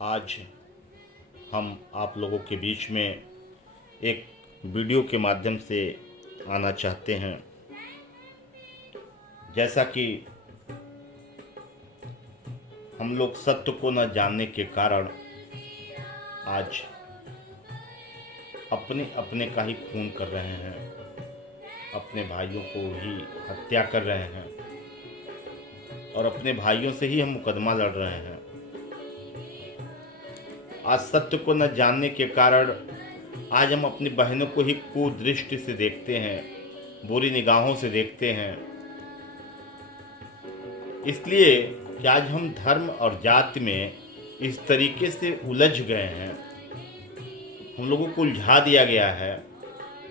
आज हम आप लोगों के बीच में एक वीडियो के माध्यम से आना चाहते हैं। जैसा कि हम लोग सत्य को न जानने के कारण आज अपने अपने का ही खून कर रहे हैं, अपने भाइयों को ही हत्या कर रहे हैं और अपने भाइयों से ही हम मुकदमा लड़ रहे हैं। आज सत्य को न जानने के कारण आज हम अपनी बहनों को ही कुदृष्टि से देखते हैं, बुरी निगाहों से देखते हैं। इसलिए कि आज हम धर्म और जाति में इस तरीके से उलझ गए हैं, हम लोगों को उलझा दिया गया है,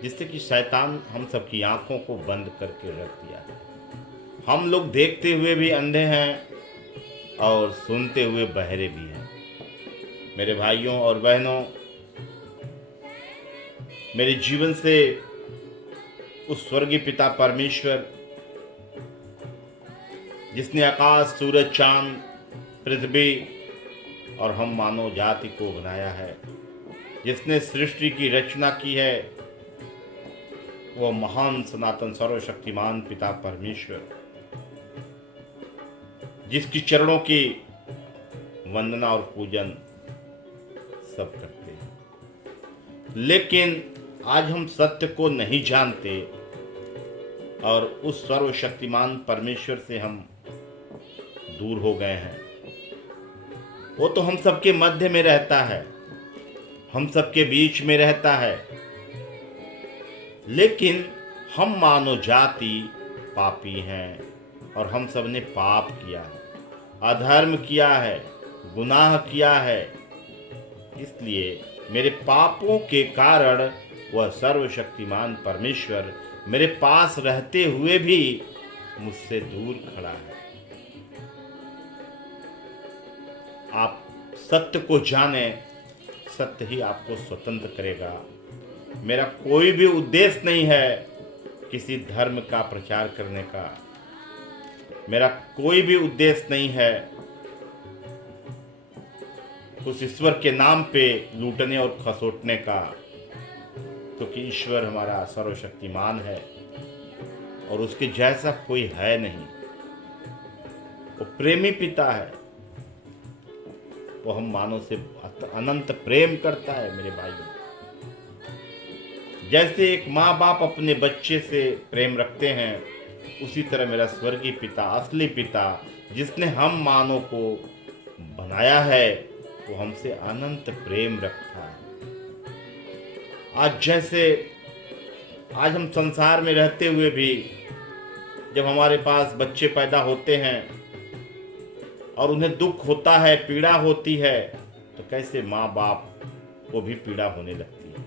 जिससे कि शैतान हम सबकी आंखों को बंद करके रख दिया है। हम लोग देखते हुए भी अंधे हैं और सुनते हुए बहरे भी हैं। मेरे भाइयों और बहनों, मेरे जीवन से उस स्वर्गीय पिता परमेश्वर, जिसने आकाश, सूरज, चांद, पृथ्वी और हम मानव जाति को बनाया है, जिसने सृष्टि की रचना की है, वह महान सनातन सर्वशक्तिमान पिता परमेश्वर, जिसकी चरणों की वंदना और पूजन सब करते हैं। लेकिन आज हम सत्य को नहीं जानते और उस सर्वशक्तिमान परमेश्वर से हम दूर हो गए हैं। वो तो हम सबके मध्य में रहता है, हम सबके बीच में रहता है, लेकिन हम मानव जाति पापी हैं और हम सब ने पाप किया है, अधर्म किया है, गुनाह किया है। इसलिए मेरे पापों के कारण वह सर्वशक्तिमान परमेश्वर मेरे पास रहते हुए भी मुझसे दूर खड़ा है। आप सत्य को जाने, सत्य ही आपको स्वतंत्र करेगा। मेरा कोई भी उद्देश्य नहीं है किसी धर्म का प्रचार करने का, मेरा कोई भी उद्देश्य नहीं है उस ईश्वर के नाम पे लूटने और खसोटने का, क्योंकि ईश्वर हमारा सर्वशक्तिमान है और उसके जैसा कोई है नहीं। वो प्रेमी पिता है, वो हम मानव से अनंत प्रेम करता है। मेरे भाइयों, जैसे एक माँ बाप अपने बच्चे से प्रेम रखते हैं, उसी तरह मेरा स्वर्गीय पिता, असली पिता, जिसने हम मानव को बनाया है, वो हमसे अनंत प्रेम रखता है। आज हम संसार में रहते हुए भी जब हमारे पास बच्चे पैदा होते हैं और उन्हें दुख होता है, पीड़ा होती है, तो कैसे माँ बाप को भी पीड़ा होने लगती है।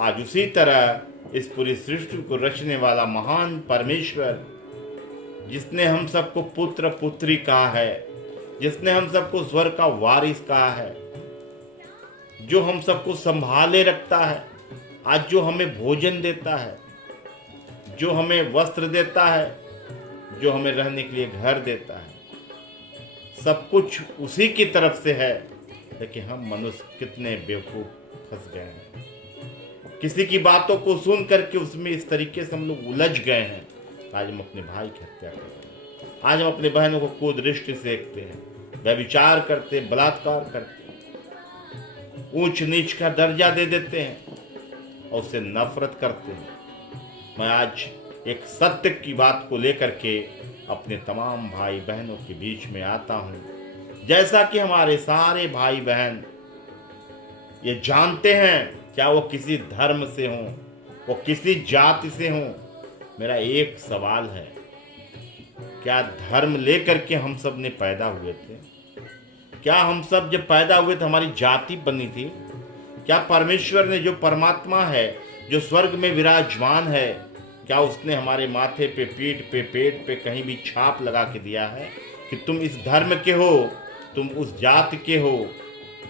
आज उसी तरह इस पूरी सृष्टि को रचने वाला महान परमेश्वर, जिसने हम सबको पुत्र पुत्री कहा है, जिसने हम सबको स्वर्ग का वारिस कहा है, जो हम सबको संभाले रखता है, आज जो हमें भोजन देता है, जो हमें वस्त्र देता है, जो हमें रहने के लिए घर देता है, सब कुछ उसी की तरफ से है। लेकिन हम मनुष्य कितने बेवकूफ फंस गए हैं, किसी की बातों को सुन करके उसमें इस तरीके से हम लोग उलझ गए हैं। आज हम अपने भाई की हत्या कर रहे हैं, आज हम अपने बहनों को कुदृष्टि से देखते हैं, व्यभिचार करते, बलात्कार करते, ऊंच नीच का दर्जा दे देते हैं और उससे नफरत करते हैं। मैं आज एक सत्य की बात को लेकर के अपने तमाम भाई बहनों के बीच में आता हूँ। जैसा कि हमारे सारे भाई बहन ये जानते हैं, क्या वो किसी धर्म से हों, वो किसी जाति से हों, मेरा एक सवाल है, क्या धर्म लेकर के हम सब ने पैदा हुए थे? क्या हम सब जब पैदा हुए थे हमारी जाति बनी थी? क्या परमेश्वर ने, जो परमात्मा है, जो स्वर्ग में विराजमान है, क्या उसने हमारे माथे पे, पीठ पे, पेट पे कहीं भी छाप लगा के दिया है कि तुम इस धर्म के हो, तुम उस जाति के हो?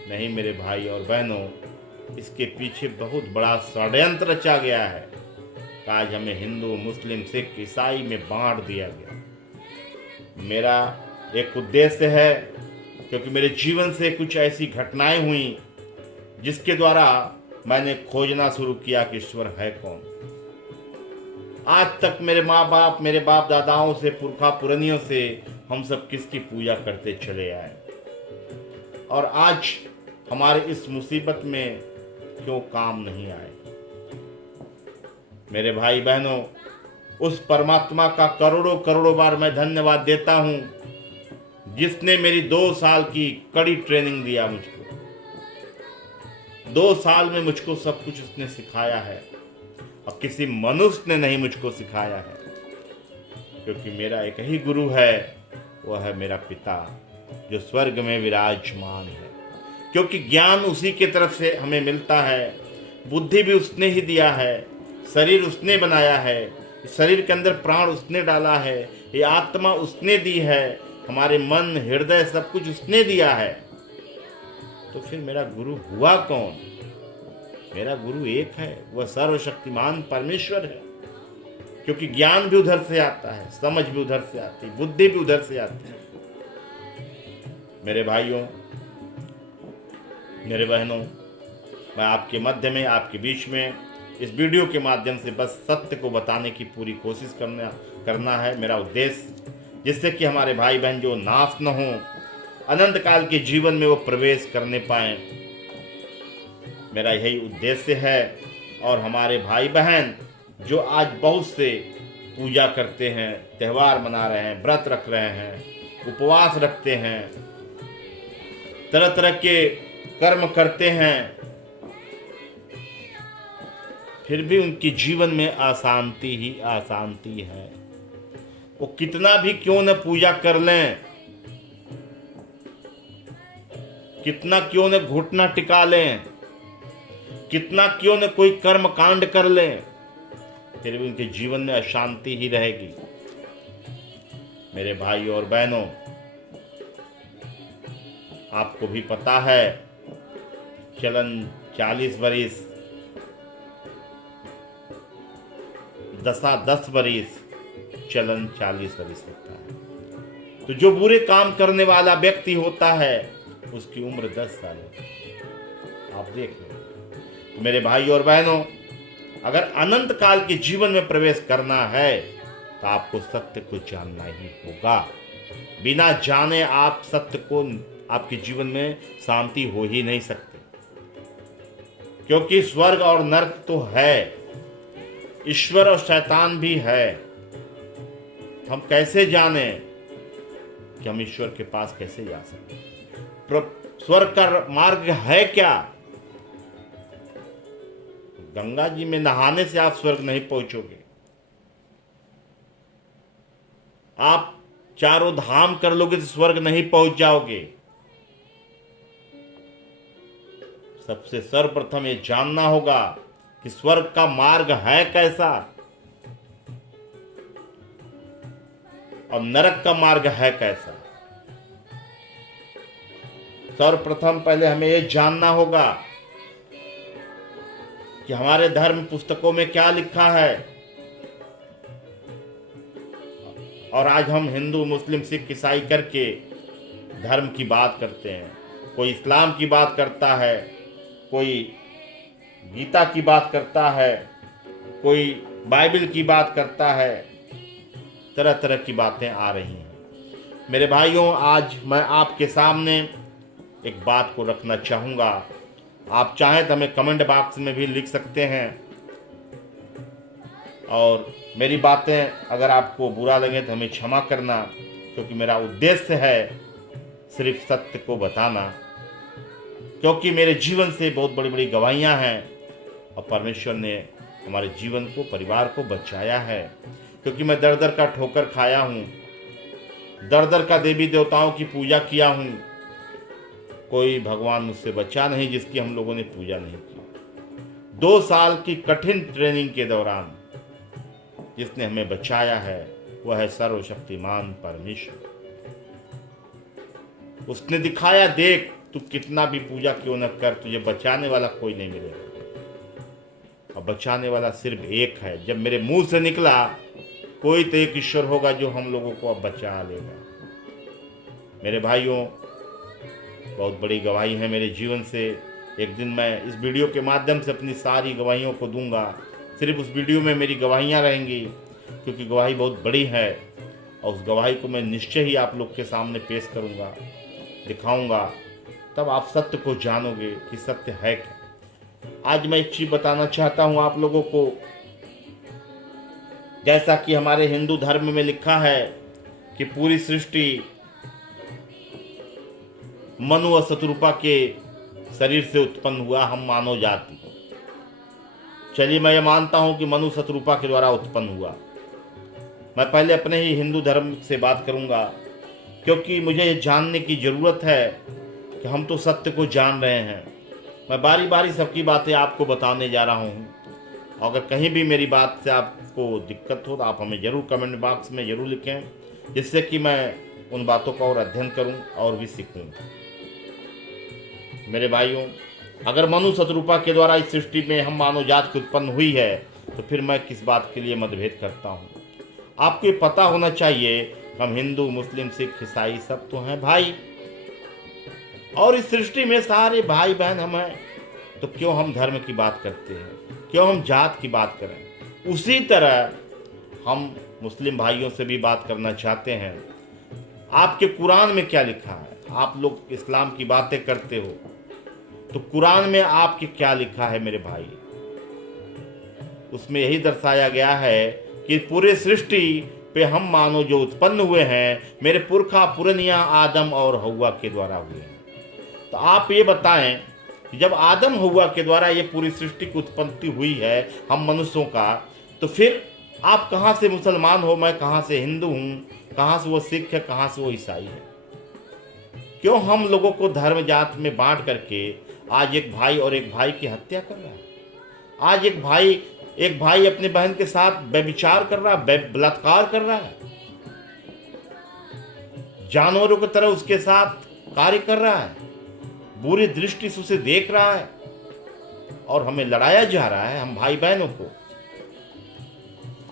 नहीं मेरे भाई और बहनों, इसके पीछे बहुत बड़ा षड्यंत्र रचा गया है। आज हमें हिंदू, मुस्लिम, सिख, ईसाई में बांट दिया गया। मेरा एक उद्देश्य है क्योंकि मेरे जीवन से कुछ ऐसी घटनाएं हुई जिसके द्वारा मैंने खोजना शुरू किया कि ईश्वर है कौन। आज तक मेरे माँ बाप, मेरे बाप दादाओं से, पुरखा पुरनियों से हम सब किसकी पूजा करते चले आए, और आज हमारे इस मुसीबत में क्यों काम नहीं आए। मेरे भाई बहनों, उस परमात्मा का करोड़ों करोड़ों बार मैं धन्यवाद देता हूं जिसने मेरी 2 साल की कड़ी ट्रेनिंग दिया मुझको। 2 साल में मुझको सब कुछ उसने सिखाया है, और किसी मनुष्य ने नहीं मुझको सिखाया है, क्योंकि मेरा एक ही गुरु है, वह है मेरा पिता जो स्वर्ग में विराजमान है। क्योंकि ज्ञान उसी के तरफ से हमें मिलता है, बुद्धि भी उसने ही दिया है, शरीर उसने बनाया है, शरीर के अंदर प्राण उसने डाला है, ये आत्मा उसने दी है, हमारे मन हृदय सब कुछ उसने दिया है। तो फिर मेरा गुरु हुआ कौन? मेरा गुरु एक है, वह सर्वशक्तिमान परमेश्वर है। क्योंकि ज्ञान भी उधर से आता है, समझ भी उधर से आती है, बुद्धि भी उधर से आती है। मेरे भाइयों, मेरे बहनों, मैं आपके मध्य में, आपके बीच में इस वीडियो के माध्यम से बस सत्य को बताने की पूरी कोशिश करना है मेरा उद्देश्य, जिससे कि हमारे भाई बहन जो नाश न हो, अनंत काल के जीवन में वो प्रवेश करने पाए। मेरा यही उद्देश्य है। और हमारे भाई बहन जो आज बहुत से पूजा करते हैं, त्यौहार मना रहे हैं, व्रत रख रहे हैं, उपवास रखते हैं, तरह तरह के कर्म करते हैं, फिर भी उनके जीवन में अशांति ही अशांति है। वो कितना भी क्यों न पूजा कर लें, कितना क्यों न घुटना टिका लें, कितना क्यों न कोई कर्म कांड कर लें, फिर भी उनके जीवन में अशांति ही रहेगी। मेरे भाई और बहनों, आपको भी पता है, चलन 40 बरिस, दशा 10 बरिस, चलन 40 बरिस होता है। तो जो बुरे काम करने वाला व्यक्ति होता है उसकी उम्र 10 साल होती है। आप देख लो। तो मेरे भाई और बहनों, अगर अनंत काल के जीवन में प्रवेश करना है तो आपको सत्य को जानना ही होगा। बिना जाने आप सत्य को, आपके जीवन में शांति हो ही नहीं सकते। क्योंकि स्वर्ग और नरक तो है, ईश्वर और शैतान भी है। हम कैसे जाने कि हम ईश्वर के पास कैसे जा सकते? स्वर्ग का मार्ग है क्या? गंगा जी में नहाने से आप स्वर्ग नहीं पहुंचोगे। आप चारों धाम कर लोगे तो स्वर्ग नहीं पहुंच जाओगे। सबसे सर्वप्रथम ये जानना होगा कि स्वर्ग का मार्ग है कैसा और नरक का मार्ग है कैसा। सर्वप्रथम पहले हमें यह जानना होगा कि हमारे धर्म पुस्तकों में क्या लिखा है। और आज हम हिंदू, मुस्लिम, सिख, ईसाई करके धर्म की बात करते हैं। कोई इस्लाम की बात करता है, कोई गीता की बात करता है, कोई बाइबल की बात करता है। तरह तरह की बातें आ रही हैं। मेरे भाइयों, आज मैं आपके सामने एक बात को रखना चाहूँगा। आप चाहें तो हमें कमेंट बॉक्स में भी लिख सकते हैं, और मेरी बातें अगर आपको बुरा लगे तो हमें क्षमा करना, क्योंकि मेरा उद्देश्य है सिर्फ सत्य को बताना। क्योंकि मेरे जीवन से बहुत बड़ी बड़ी गवाहियाँ हैं, और परमेश्वर ने हमारे जीवन को, परिवार को बचाया है। क्योंकि मैं दर दर का ठोकर खाया हूँ, दर दर का देवी देवताओं की पूजा किया हूँ। कोई भगवान मुझसे बचा नहीं जिसकी हम लोगों ने पूजा नहीं की। 2 साल की कठिन ट्रेनिंग के दौरान जिसने हमें बचाया है वह है सर्वशक्तिमान परमेश्वर। उसने दिखाया, देख तू कितना भी पूजा क्यों न कर, तुझे बचाने वाला कोई नहीं मिलेगा। और बचाने वाला सिर्फ एक है। जब मेरे मुंह से निकला, कोई तो एक ईश्वर होगा जो हम लोगों को अब बचा लेगा। मेरे भाइयों, बहुत बड़ी गवाही है मेरे जीवन से। एक दिन मैं इस वीडियो के माध्यम से अपनी सारी गवाहियों को दूंगा। सिर्फ उस वीडियो में मेरी गवाहियाँ रहेंगी, क्योंकि गवाही बहुत बड़ी है और उस गवाही को मैं निश्चय ही आप लोग के सामने पेश करूंगा, दिखाऊंगा। तब आप सत्य को जानोगे कि सत्य है क्या। आज मैं एक चीज बताना चाहता हूं आप लोगों को। जैसा कि हमारे हिंदू धर्म में लिखा है कि पूरी सृष्टि मनु और शत्रुपा के शरीर से उत्पन्न हुआ, हम मानव जाति। चलिए मैं ये मानता हूं कि मनु शत्रुपा के द्वारा उत्पन्न हुआ। मैं पहले अपने ही हिंदू धर्म से बात करूंगा, क्योंकि मुझे ये जानने की ज़रूरत है कि हम तो सत्य को जान रहे हैं। मैं बारी बारी सबकी बातें आपको बताने जा रहा हूँ। अगर कहीं भी मेरी बात से आपको दिक्कत हो तो आप हमें ज़रूर कमेंट बॉक्स में ज़रूर लिखें, जिससे कि मैं उन बातों का और अध्ययन करूँ और भी सीखूँ। मेरे भाइयों, अगर मनु शत्रुपा के द्वारा इस सृष्टि में हम मानव जात की उत्पन्न हुई है, तो फिर मैं किस बात के लिए मतभेद करता हूँ। आपको ये पता होना चाहिए, हम हिंदू, मुस्लिम, सिख, ईसाई सब तो हैं भाई, और इस सृष्टि में सारे भाई बहन हम हैं। तो क्यों हम धर्म की बात करते हैं, क्यों हम जात की बात करें। उसी तरह हम मुस्लिम भाइयों से भी बात करना चाहते हैं। आपके कुरान में क्या लिखा है? आप लोग इस्लाम की बातें करते हो, तो कुरान में आपके क्या लिखा है मेरे भाई? उसमें यही दर्शाया गया है कि पूरे सृष्टि पे हम मानो जो उत्पन्न हुए हैं, मेरे पुरखा पुरनिया आदम और हव्वा के द्वारा हुए हैं। तो आप ये बताएं कि जब आदम हव्वा के द्वारा ये पूरी सृष्टि की उत्पत्ति हुई है हम मनुष्यों का, तो फिर आप कहाँ से मुसलमान हो, मैं कहाँ से हिंदू हूँ, कहाँ से वो सिख है, कहाँ से वो ईसाई है। क्यों हम लोगों को धर्म जात में बांट करके आज एक भाई और एक भाई की हत्या कर रहा है। आज एक भाई अपने बहन के साथ व्यभिचार कर रहा है, बलात्कार कर रहा है, जानवरों की तरह उसके साथ कार्य कर रहा है, बुरी दृष्टि से उसे देख रहा है, और हमें लड़ाया जा रहा है, हम भाई बहनों को।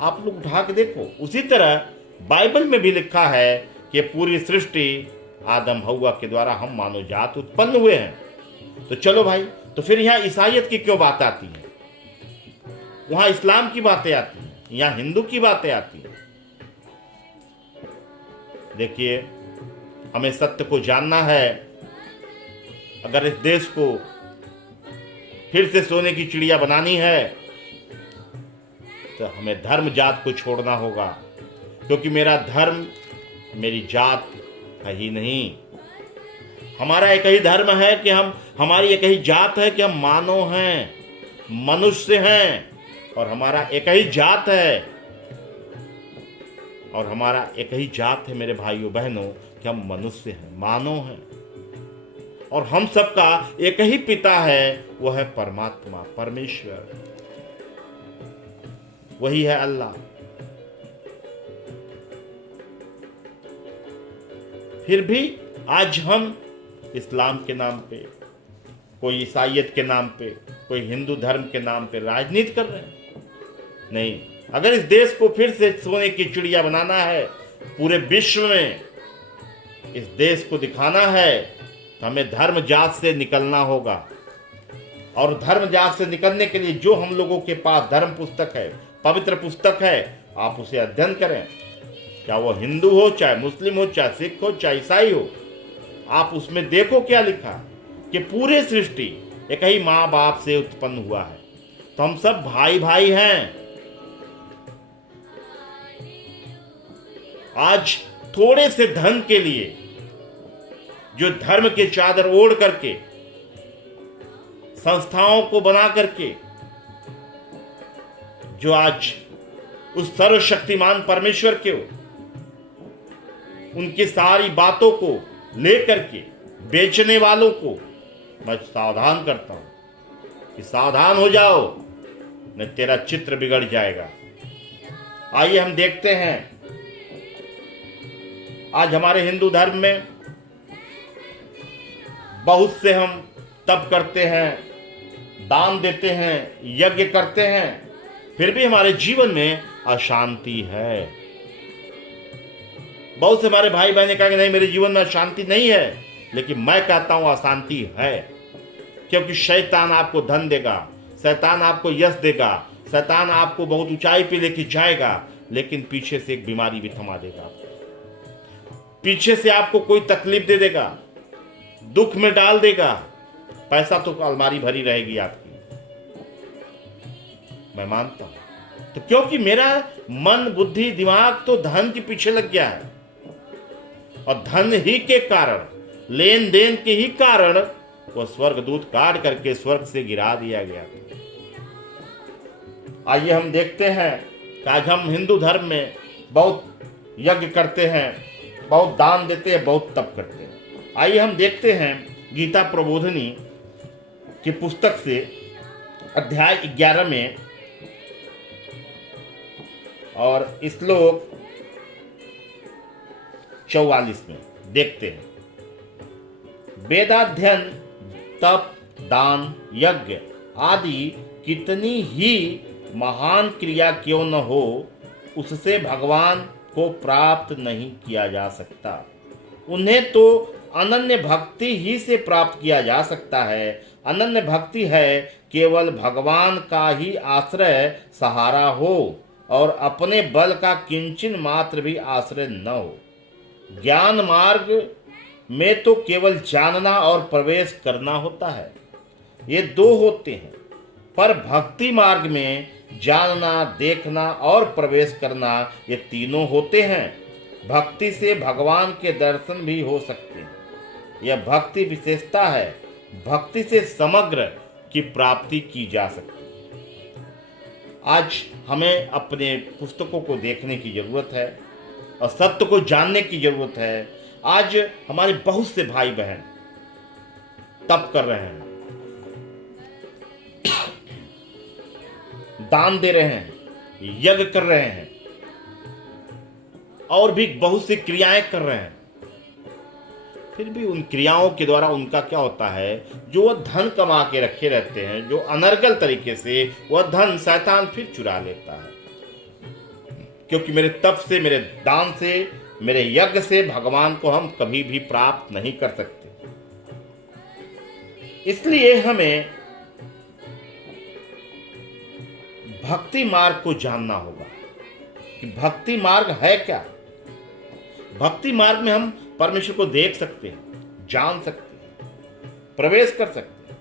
आप लोग उठा के देखो। उसी तरह बाइबल में भी लिखा है कि पूरी सृष्टि आदम हव्वा के द्वारा हम मानव जात उत्पन्न हुए हैं। तो चलो भाई, तो फिर यहाँ ईसाइयत की क्यों बात आती है, वहां इस्लाम की बातें आती हैं, यहाँ हिंदू की बातें आती हैं। देखिए, हमें सत्य को जानना है। अगर इस देश को फिर से सोने की चिड़िया बनानी है, तो हमें धर्म जात को छोड़ना होगा, क्योंकि मेरा धर्म मेरी जात है ही नहीं। हमारा एक ही धर्म है कि हमारी एक ही जात है कि हम मानव हैं, मनुष्य हैं, और हमारा एक ही जात है, और हमारा एक ही जात है मेरे भाइयों बहनों कि हम मनुष्य हैं, मानव हैं, और हम सबका एक ही पिता है, वो है परमात्मा, परमेश्वर, वही है अल्लाह। फिर भी आज हम इस्लाम के नाम पे, कोई ईसाइयत के नाम पे, कोई हिंदू धर्म के नाम पे राजनीति कर रहे हैं। नहीं, अगर इस देश को फिर से सोने की चिड़िया बनाना है, पूरे विश्व में इस देश को दिखाना है, तो हमें धर्म जात से निकलना होगा। और धर्म जात से निकलने के लिए जो हम लोगों के पास धर्म पुस्तक है, पवित्र पुस्तक है, आप उसे अध्ययन करें। चाहे वो हिंदू हो, चाहे मुस्लिम हो, चाहे सिख हो, चाहे ईसाई हो, आप उसमें देखो क्या लिखा कि पूरे सृष्टि एक ही माँ बाप से उत्पन्न हुआ है, तो हम सब भाई भाई हैं। आज थोड़े से धन के लिए जो धर्म के चादर ओढ़ करके, संस्थाओं को बना करके, जो आज उस सर्वशक्तिमान परमेश्वर के उनकी सारी बातों को लेकर के बेचने वालों को मैं सावधान करता हूं कि सावधान हो जाओ, नहीं तेरा चित्र बिगड़ जाएगा। आइए हम देखते हैं, आज हमारे हिंदू धर्म में बहुत से हम तप करते हैं, दान देते हैं, यज्ञ करते हैं, फिर भी हमारे जीवन में अशांति है। बहुत से हमारे भाई बहनें कहेंगे नहीं, मेरे जीवन में अशांति नहीं है, लेकिन मैं कहता हूं अशांति है, क्योंकि शैतान आपको धन देगा, शैतान आपको यश देगा, शैतान आपको बहुत ऊंचाई पे लेके जाएगा, लेकिन पीछे से एक बीमारी भी थमा देगा, पीछे से आपको कोई तकलीफ दे देगा, दुख में डाल देगा। पैसा तो अलमारी भरी रहेगी आपकी, मैं मानता हूं। तो क्योंकि मेरा मन, बुद्धि, दिमाग तो धन के पीछे लग गया है, और धन ही के कारण, लेन देन के ही कारण वो स्वर्गदूत काट करके स्वर्ग से गिरा दिया गया। आइए हम देखते हैं कि आज हम हिंदू धर्म में बहुत यज्ञ करते हैं, बहुत दान देते हैं, बहुत तप करते हैं। आइए हम देखते हैं गीता प्रबोधिनी की पुस्तक से अध्याय 11 में और श्लोक 44 में देखते हैं। वेदाध्ययन, तप, दान, यज्ञ आदि कितनी ही महान क्रिया क्यों न हो, उससे भगवान को प्राप्त नहीं किया जा सकता। उन्हें तो अनन्य भक्ति ही से प्राप्त किया जा सकता है। अनन्य भक्ति है केवल भगवान का ही आश्रय सहारा हो और अपने बल का किंचन मात्र भी आश्रय न हो। ज्ञान मार्ग में तो केवल जानना और प्रवेश करना होता है, ये दो होते हैं। पर भक्ति मार्ग में जानना, देखना और प्रवेश करना, ये तीनों होते हैं। भक्ति से भगवान के दर्शन भी हो सकते हैं, यह भक्ति विशेषता है। भक्ति से समग्र की प्राप्ति की जा सकती है। आज हमें अपने पुस्तकों को देखने की जरूरत है और सत्य को जानने की जरूरत है। आज हमारे बहुत से भाई बहन तप कर रहे हैं, दान दे रहे हैं, यज्ञ कर रहे हैं और भी बहुत सी क्रियाएं कर रहे हैं। फिर भी उन क्रियाओं के द्वारा उनका क्या होता है, जो वह धन कमा के रखे रहते हैं, जो अनर्गल तरीके से वह धन शैतान फिर चुरा लेता है। क्योंकि मेरे तप से, मेरे दान से, मेरे यज्ञ से भगवान को हम कभी भी प्राप्त नहीं कर सकते। इसलिए हमें भक्ति मार्ग को जानना होगा कि भक्ति मार्ग है क्या। भक्ति मार्ग में हम परमेश्वर को देख सकते हैं, जान सकते हैं, प्रवेश कर सकते हैं।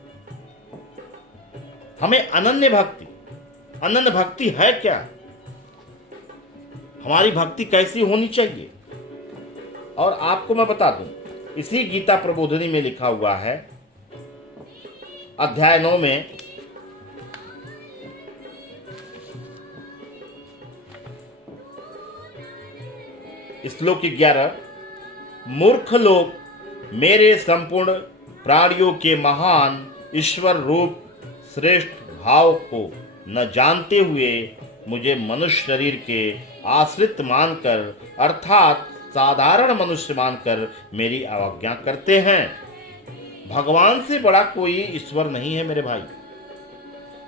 हमें अनन्य भक्ति है क्या, हमारी भक्ति कैसी होनी चाहिए। और आपको मैं बता दूं, इसी गीता प्रबोधिनी में लिखा हुआ है, अध्याय 9 में श्लोक 11, मूर्ख लोग मेरे संपूर्ण प्राणियों के महान ईश्वर रूप श्रेष्ठ भाव को न जानते हुए मुझे मनुष्य शरीर के आश्रित मानकर, अर्थात साधारण मनुष्य मानकर मेरी अवज्ञा करते हैं। भगवान से बड़ा कोई ईश्वर नहीं है मेरे भाई,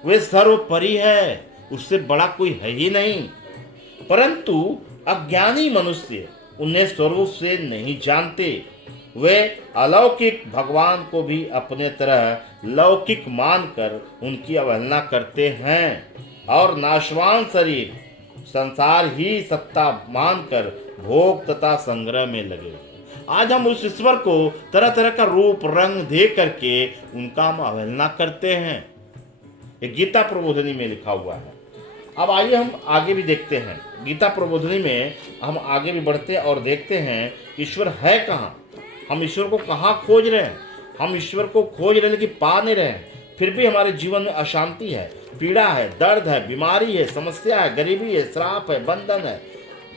वे सर्वोपरि है, उससे बड़ा कोई है ही नहीं। परंतु अज्ञानी मनुष्य उन्हें स्वरूप से नहीं जानते। वे अलौकिक भगवान को भी अपने तरह लौकिक मानकर उनकी अवहेलना करते हैं और नाशवान शरीर, संसार ही सत्ता मानकर भोग तथा संग्रह में लगे। आज हम उस ईश्वर को तरह तरह का रूप रंग दे करके उनका हम अवहेलना करते हैं। ये गीता प्रबोधिनी में लिखा हुआ है। अब आइए हम आगे भी देखते हैं, गीता प्रबोधिनी में हम आगे भी बढ़ते हैं और देखते हैं ईश्वर है कहाँ, हम ईश्वर को कहाँ खोज रहे हैं। हम ईश्वर को खोज रहे लेकिन पा नहीं रहे हैं, फिर भी हमारे जीवन में अशांति है, पीड़ा है, दर्द है, बीमारी है, समस्या है, गरीबी है, श्राप है, बंधन है,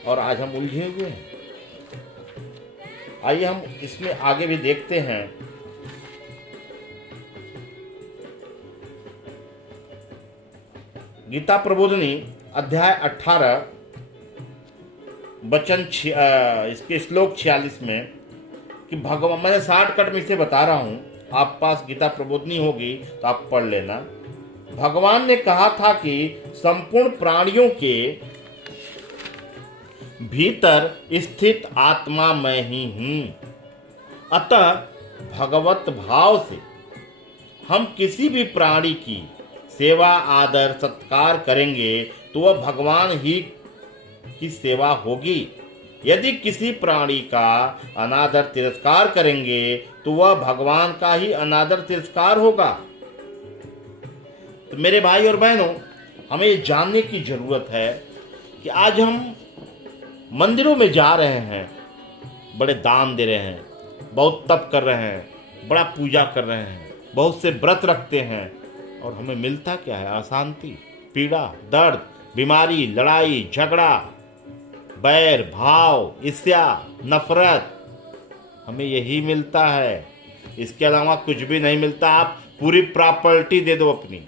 और आज हम उलझे हुए हैं। आइए हम इसमें आगे भी देखते हैं। गीता प्रबोधिनी अध्याय 18 वचन इसके श्लोक 46 में कि भगवान, मैं 60 कट में इसे बता रहा हूं, आप पास गीता प्रबोधिनी होगी तो आप पढ़ लेना। भगवान ने कहा था कि संपूर्ण प्राणियों के भीतर स्थित आत्मा मैं ही हूं, अतः भगवत भाव से हम किसी भी प्राणी की सेवा आदर सत्कार करेंगे तो वह भगवान ही की सेवा होगी। यदि किसी प्राणी का अनादर तिरस्कार करेंगे तो वह भगवान का ही अनादर तिरस्कार होगा। तो मेरे भाई और बहनों, हमें ये जानने की जरूरत है कि आज हम मंदिरों में जा रहे हैं, बड़े दान दे रहे हैं, बहुत तप कर रहे हैं, बड़ा पूजा कर रहे हैं, बहुत से व्रत रखते हैं, और हमें मिलता क्या है? अशांति, पीड़ा, दर्द, बीमारी, लड़ाई झगड़ा, बैर भाव, ईर्ष्या, नफरत, हमें यही मिलता है। इसके अलावा कुछ भी नहीं मिलता। आप पूरी प्रॉपर्टी दे दो अपनी,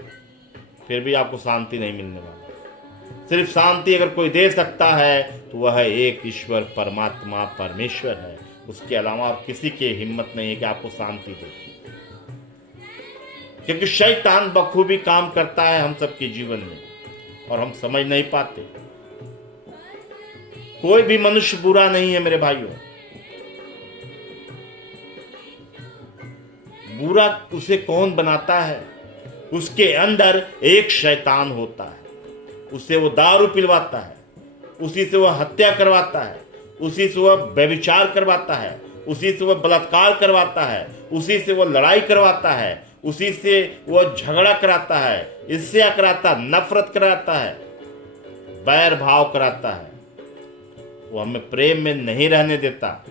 फिर भी आपको शांति नहीं मिलने वाली। सिर्फ शांति अगर कोई दे सकता है तो वह एक ईश्वर परमात्मा परमेश्वर है। उसके अलावा आप किसी की हिम्मत नहीं है कि आपको शांति दे, क्योंकि शैतान बखूबी काम करता है हम सबके जीवन में और हम समझ नहीं पाते। कोई भी मनुष्य बुरा नहीं है मेरे भाइयों। बुरा उसे कौन बनाता है? उसके अंदर एक शैतान होता है। उससे वो दारू पिलवाता है, उसी से वह हत्या करवाता है, उसी से वह व्यभिचार करवाता है, उसी से वह बलात्कार करवाता है, उसी से वह लड़ाई करवाता है, उसी से वह झगड़ा कराता है, ईर्ष्या कराता है, नफरत कराता है, बैर भाव कराता है। वो हमें प्रेम में नहीं रहने देता।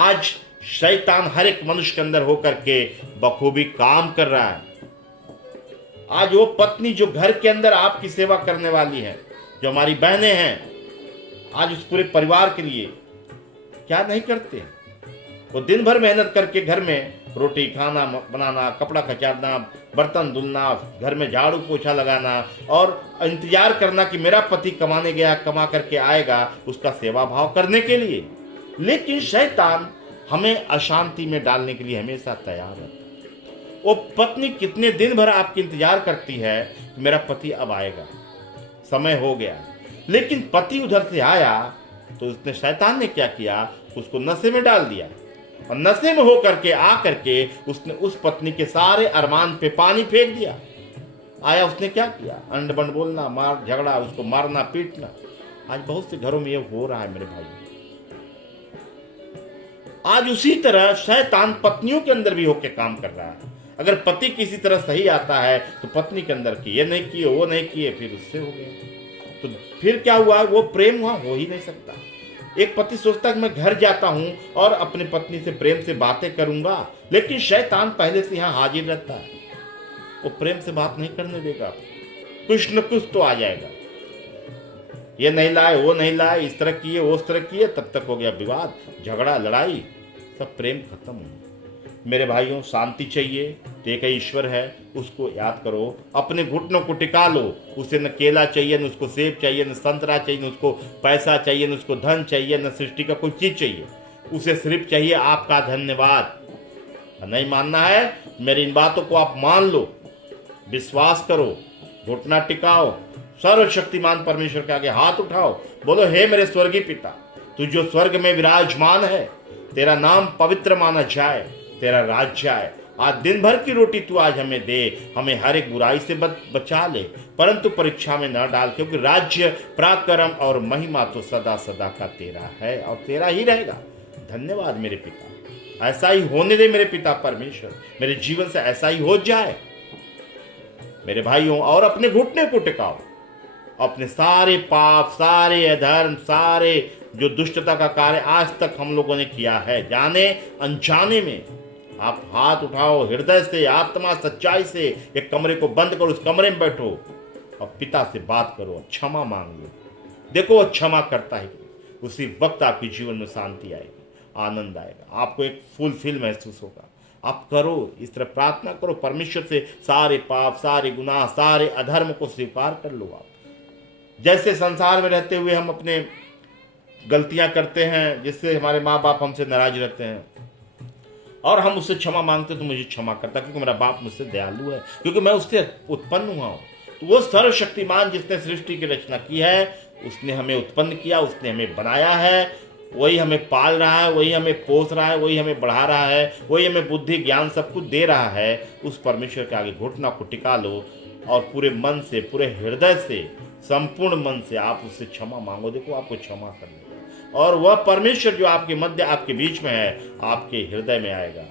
आज शैतान हर एक मनुष्य के अंदर होकर के बखूबी काम कर रहा है। आज वो पत्नी जो घर के अंदर आपकी सेवा करने वाली है, जो हमारी बहनें हैं, आज उस पूरे परिवार के लिए क्या नहीं करते? वो दिन भर मेहनत करके घर में रोटी खाना बनाना, कपड़ा कचारना, बर्तन धुलना, घर में झाड़ू पोछा लगाना और इंतजार करना कि मेरा पति कमाने गया, कमा करके आएगा, उसका सेवा भाव करने के लिए। लेकिन शैतान हमें अशांति में डालने के लिए हमेशा तैयार है। वो पत्नी कितने दिन भर आपकी इंतजार करती है कि मेरा पति अब आएगा, समय हो गया, लेकिन पति उधर से आया तो उसने, शैतान ने क्या किया? उसको नशे में डाल दिया और नशे में होकर के आकर के उसने उस पत्नी के सारे अरमान पे पानी फेंक दिया। आया, उसने क्या किया? अंड बंड बोलना, मार झगड़ा, उसको मारना पीटना। आज बहुत से घरों में ये हो रहा है मेरे भाई। आज उसी तरह शैतान पत्नियों के अंदर भी होकर काम कर रहा है। अगर पति किसी तरह सही आता है तो पत्नी के अंदर की ये नहीं किए, वो नहीं किए, फिर उससे हो गया। तो फिर क्या हुआ? वो प्रेम वहां हो ही नहीं सकता। एक पति सोचता है कि मैं घर जाता हूं और अपनी पत्नी से प्रेम से बातें करूंगा, लेकिन शैतान पहले से यहां हाजिर रहता है। वो प्रेम से बात नहीं करने देगा, कुछ न कुछ तो आ जाएगा। ये नहीं लाए, वो नहीं लाए, इस तरह किए, वो उस तरह किए, तब तक हो गया विवाद, झगड़ा, लड़ाई, सब प्रेम खत्म हो। मेरे भाइयों, शांति चाहिए तो एक ईश्वर है, उसको याद करो, अपने घुटनों को टिका लो। उसे न केला चाहिए, न उसको सेब चाहिए, न संतरा चाहिए, न उसको पैसा चाहिए, न उसको धन चाहिए, न सृष्टि का कोई चीज चाहिए। उसे सिर्फ चाहिए आपका धन्यवाद। नहीं मानना है, मेरी इन बातों को आप मान लो, विश्वास करो, घुटना टिकाओ, सर्वशक्तिमान परमेश्वर के आगे हाथ उठाओ, बोलो, हे मेरे स्वर्गीय पिता, तू जो स्वर्ग में विराजमान है, तेरा नाम पवित्र माना जाए, तेरा राज्य आए। आज दिन भर की रोटी तू आज हमें दे, हमें हर एक बुराई से बचा ले, परंतु परीक्षा में न डाल, क्योंकि राज्य, पराक्रम और महिमा तो सदा सदा का तेरा है और तेरा ही रहेगा। धन्यवाद मेरे पिता, ऐसा ही होने दे मेरे पिता परमेश्वर, मेरे जीवन से ऐसा ही हो जाए मेरे भाइयों। और अपने घुटने को टिकाओ, अपने सारे पाप, सारे अधर्म, सारे जो दुष्टता का कार्य आज तक हम लोगों ने किया है, जाने अनजाने में, आप हाथ उठाओ, हृदय से, आत्मा, सच्चाई से एक कमरे को बंद करो, उस कमरे में बैठो और पिता से बात करो, क्षमा मांग लो। देखो वो क्षमा करता है, उसी वक्त आपके जीवन में शांति आएगी, आनंद आएगा, आपको एक फुलफिल महसूस होगा। आप करो, इस तरह प्रार्थना करो, परमेश्वर से सारे पाप, सारे गुनाह, सारे अधर्म को स्वीकार कर लो। आप जैसे संसार में रहते हुए हम अपने गलतियां करते हैं, जिससे हमारे माँ बाप हमसे नाराज रहते हैं और हम उससे क्षमा मांगते तो मुझे क्षमा करता, क्योंकि मेरा बाप मुझसे दयालु है, क्योंकि मैं उससे उत्पन्न हुआ हूँ। तो वो सर्वशक्तिमान जिसने सृष्टि की रचना की है, उसने हमें उत्पन्न किया, उसने हमें बनाया है, वही हमें पाल रहा है, वही हमें पोस रहा है, वही हमें बढ़ा रहा है, वही हमें बुद्धि ज्ञान सब कुछ दे रहा है। उस परमेश्वर के आगे घुटना को टिका लो और पूरे मन से, पूरे हृदय से, संपूर्ण मन से आप उससे क्षमा मांगो। देखो आपको क्षमा कर लेगा और वह परमेश्वर जो आपके मध्य, आपके बीच में है, आपके हृदय में आएगा,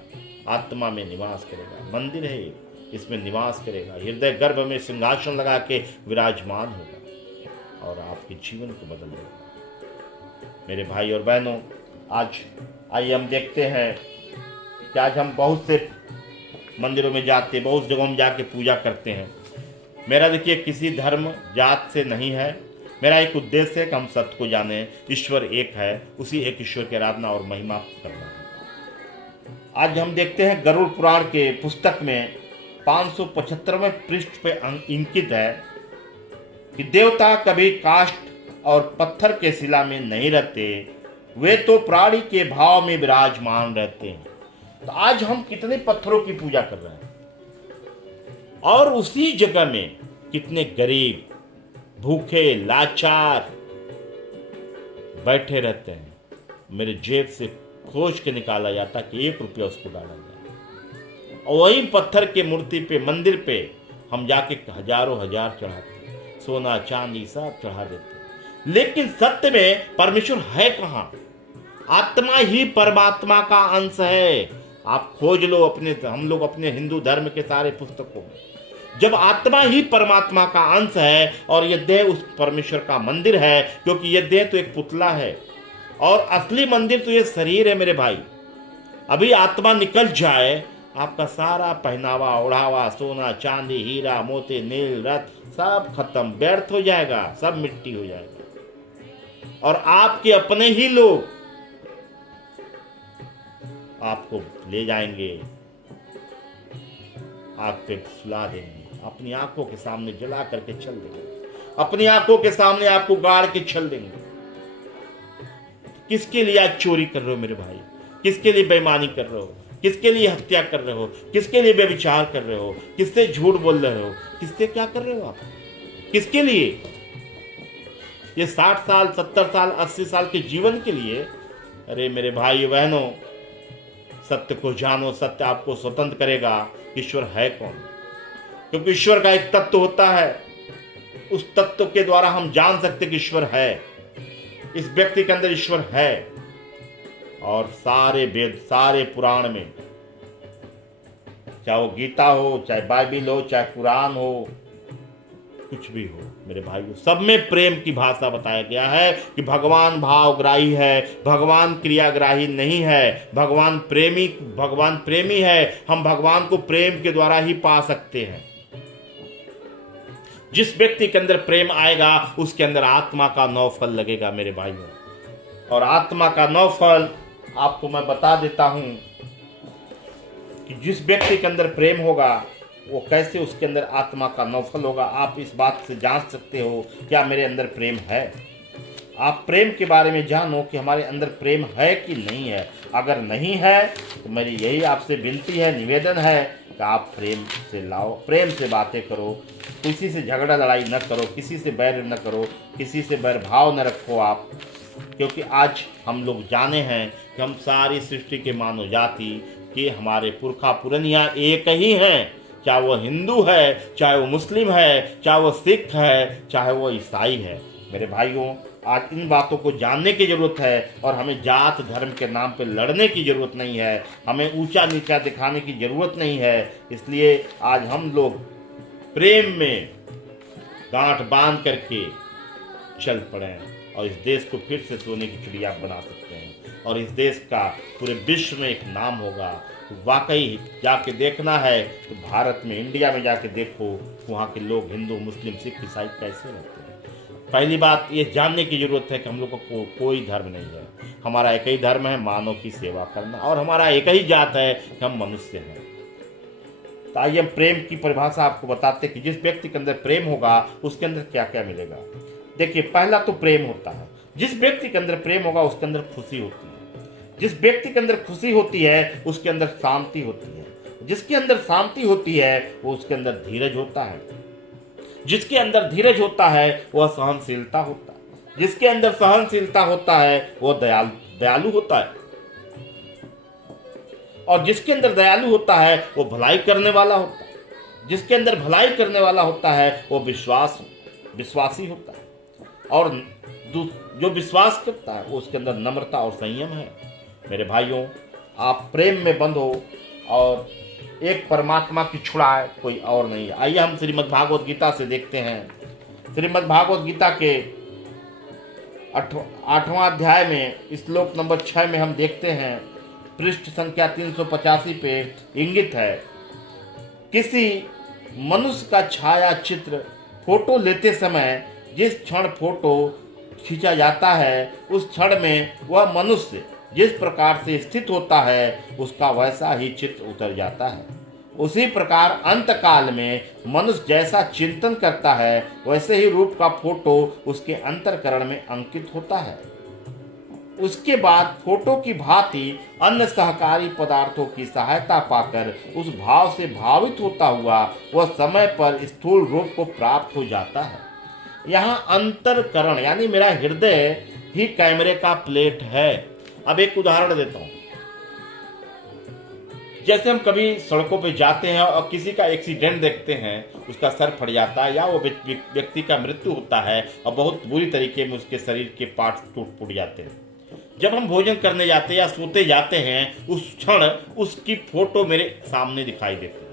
आत्मा में निवास करेगा। मंदिर है, इसमें निवास करेगा, हृदय गर्भ में सिंहासन लगा के विराजमान होगा और आपके जीवन को बदल देगा। मेरे भाई और बहनों, आज आइए हम देखते हैं कि आज हम बहुत से मंदिरों में जाते, बहुत जगहों में जाके पूजा करते हैं। मेरा देखिए किसी धर्म जात से नहीं है, मेरा एक उद्देश्य है कि हम सत्य को जाने, ईश्वर एक है, उसी एक ईश्वर की आराधना और महिमा करना है। आज हम देखते हैं गरुड़ पुराण के पुस्तक में 575वें पृष्ठ पे अंकित है कि देवता कभी काष्ठ और पत्थर के शिला में नहीं रहते, वे तो प्राणी के भाव में विराजमान रहते हैं। तो आज हम कितने पत्थरों की पूजा कर रहे हैं और उसी जगह में कितने गरीब, भूखे, लाचार बैठे रहते हैं। मेरे जेब से खोज के निकाला जाता कि 1 रुपया उसको डाला जाए और वही पत्थर के मूर्ति पे, मंदिर पे हम जाके हजारों हजार चढ़ाते, सोना चांदी सब चढ़ा देते। लेकिन सत्य में परमेश्वर है कहां? आत्मा ही परमात्मा का अंश है। आप खोज लो अपने, हम लोग अपने हिंदू धर्म के सारे पुस्तकों में, जब आत्मा ही परमात्मा का अंश है और यह देह उस परमेश्वर का मंदिर है, क्योंकि यह देह तो एक पुतला है और असली मंदिर तो ये शरीर है। मेरे भाई, अभी आत्मा निकल जाए, आपका सारा पहनावा, ओढ़ावा, सोना चांदी, हीरा मोती, नील रत्न सब खत्म, व्यर्थ हो जाएगा, सब मिट्टी हो जाएगा और आपके अपने ही लोग आपको ले जाएंगे, आग पे सुला देंगे, अपनी आंखों के सामने जला करके चल देंगे, अपनी आंखों के सामने आपको गाड़ के चल देंगे। किसके लिए आज चोरी कर रहे हो मेरे भाई? किसके लिए बेईमानी कर रहे हो? किसके लिए हत्या कर रहे हो? किसके लिए व्यभिचार कर रहे हो? किससे झूठ बोल रहे हो? किससे क्या कर रहे हो आप? किसके लिए? ये 60 साल, 70 साल, 80 साल के जीवन के लिए? अरे मेरे भाई बहनों, सत्य को जानो, सत्य आपको स्वतंत्र करेगा। ईश्वर है कौन? क्योंकि ईश्वर का एक तत्व होता है, उस तत्व के द्वारा हम जान सकते कि ईश्वर है, इस व्यक्ति के अंदर ईश्वर है। और सारे वेद, सारे पुराण में, चाहे वो गीता हो, चाहे बाइबिल हो, चाहे कुरान हो, कुछ भी हो मेरे भाइयों, सब में प्रेम की भाषा बताया गया है कि भगवान भावग्राही है, भगवान क्रियाग्राही नहीं है, भगवान प्रेमी है। हम भगवान को प्रेम के द्वारा ही पा सकते हैं। जिस व्यक्ति के अंदर प्रेम आएगा, उसके अंदर आत्मा का 9 फल लगेगा मेरे भाइयों। और आत्मा का 9 फल आपको मैं बता देता हूं कि जिस व्यक्ति के अंदर प्रेम होगा, वो कैसे उसके अंदर आत्मा का 9 फल होगा। आप इस बात से जान सकते हो क्या मेरे अंदर प्रेम है। आप प्रेम के बारे में जानो कि हमारे अंदर प्रेम है कि नहीं है। अगर नहीं है तो मेरी यही आपसे विनती है, निवेदन है कि आप प्रेम से लाओ, प्रेम से बातें करो, किसी से झगड़ा लड़ाई न करो, किसी से बैर न करो, किसी से बैर भाव न रखो आप। क्योंकि आज हम लोग जाने हैं कि हम सारी सृष्टि के मानव जाति के हमारे पुरखा पुरनिया एक ही हैं। चाहे वो हिंदू है, चाहे वो मुस्लिम है, चाहे वो सिख है, चाहे वो ईसाई है। मेरे भाइयों, आज इन बातों को जानने की जरूरत है और हमें जात धर्म के नाम पे लड़ने की जरूरत नहीं है, हमें ऊंचा नीचा दिखाने की जरूरत नहीं है। इसलिए आज हम लोग प्रेम में गांठ बांध करके चल पड़े और इस देश को फिर से सोने की चिड़िया बना सकते हैं और इस देश का पूरे विश्व में एक नाम होगा। वाकई जाके देखना है तो भारत में, इंडिया में जाके देखो, वहाँ के लोग हिंदू, मुस्लिम, सिख, ईसाई कैसे रहते हैं। पहली बात ये जानने की जरूरत है कि हम लोग को कोई धर्म नहीं है, हमारा एक ही धर्म है, मानव की सेवा करना, और हमारा एक ही जात है कि हम मनुष्य हैं। तो आइए हम प्रेम की परिभाषा आपको बताते हैं कि जिस व्यक्ति के अंदर प्रेम होगा उसके अंदर क्या क्या मिलेगा। देखिए, पहला तो प्रेम होता है। जिस व्यक्ति के अंदर प्रेम होगा उसके अंदर खुशी होती है। जिस व्यक्ति के अंदर खुशी होती है उसके अंदर शांति होती है। जिसके अंदर शांति होती है वो उसके अंदर धीरज होता है। जिसके अंदर धीरज होता है वह सहनशीलता होता है। जिसके अंदर सहनशीलता होता है वो दयालु होता है, और जिसके अंदर दयालु होता है वो भलाई करने वाला होता है। जिसके अंदर भलाई करने वाला होता है वो विश्वासी होता है, और जो विश्वास करता है वो उसके अंदर नम्रता और संयम है। मेरे भाइयों, आप प्रेम में बंधो और एक परमात्मा की छुड़ाए कोई और नहीं है। आइए हम श्रीमद् भागवत गीता से देखते हैं। श्रीमद् भागवत गीता के 8वां अध्याय में श्लोक नंबर 6 में हम देखते हैं, पृष्ठ संख्या 385 पे इंगित है, किसी मनुष्य का छाया चित्र फोटो लेते समय जिस क्षण फोटो खींचा जाता है उस क्षण में वह मनुष्य जिस प्रकार से स्थित होता है उसका वैसा ही चित्र उतर जाता है। उसी प्रकार अंतकाल में मनुष्य जैसा चिंतन करता है वैसे ही रूप का फोटो उसके अंतःकरण में अंकित होता है। उसके बाद फोटो की भांति अन्य सहकारी पदार्थों की सहायता पाकर उस भाव से भावित होता हुआ वह समय पर स्थूल रूप को प्राप्त हो जाता है। यहाँ अंतःकरण यानी मेरा हृदय ही कैमरे का प्लेट है। अब एक उदाहरण देता हूँ। जैसे हम कभी सड़कों पे जाते हैं और किसी का एक्सीडेंट देखते हैं, उसका सर फट जाता है या वो व्यक्ति का मृत्यु होता है और बहुत बुरी तरीके में उसके शरीर के पार्ट्स टूट फूट जाते हैं। जब हम भोजन करने जाते हैं या सोते जाते हैं उस क्षण उसकी फोटो मेरे सामने दिखाई देती है।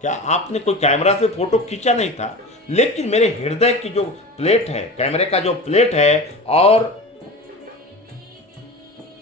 क्या आपने कोई कैमरा से फोटो खींचा नहीं था, लेकिन मेरे हृदय की जो प्लेट है, कैमरे का जो प्लेट है, और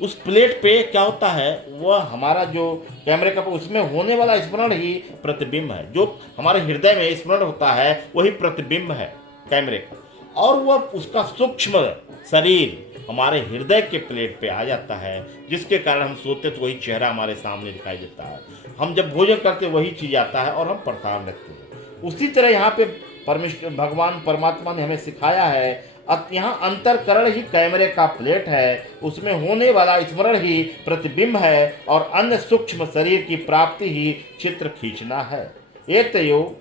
उस प्लेट पे क्या होता है, वह हमारा जो कैमरे का उसमें होने वाला स्मरण ही प्रतिबिंब है। जो हमारे हृदय में स्मरण होता है वही प्रतिबिंब है कैमरे का, और वह उसका सूक्ष्म शरीर हमारे हृदय के प्लेट पे आ जाता है, जिसके कारण हम सोते तो वही चेहरा हमारे सामने दिखाई देता है। हम जब भोजन करते वही चीज आता है और हम परेशान रहते हैं। उसी तरह यहाँ पे परमेश्वर भगवान परमात्मा ने हमें सिखाया है, यहाँ अंतःकरण ही कैमरे का प्लेट है, उसमें होने वाला स्मरण ही प्रतिबिंब है, और अन्य सूक्ष्म शरीर की प्राप्ति ही चित्र खींचना है। एतयो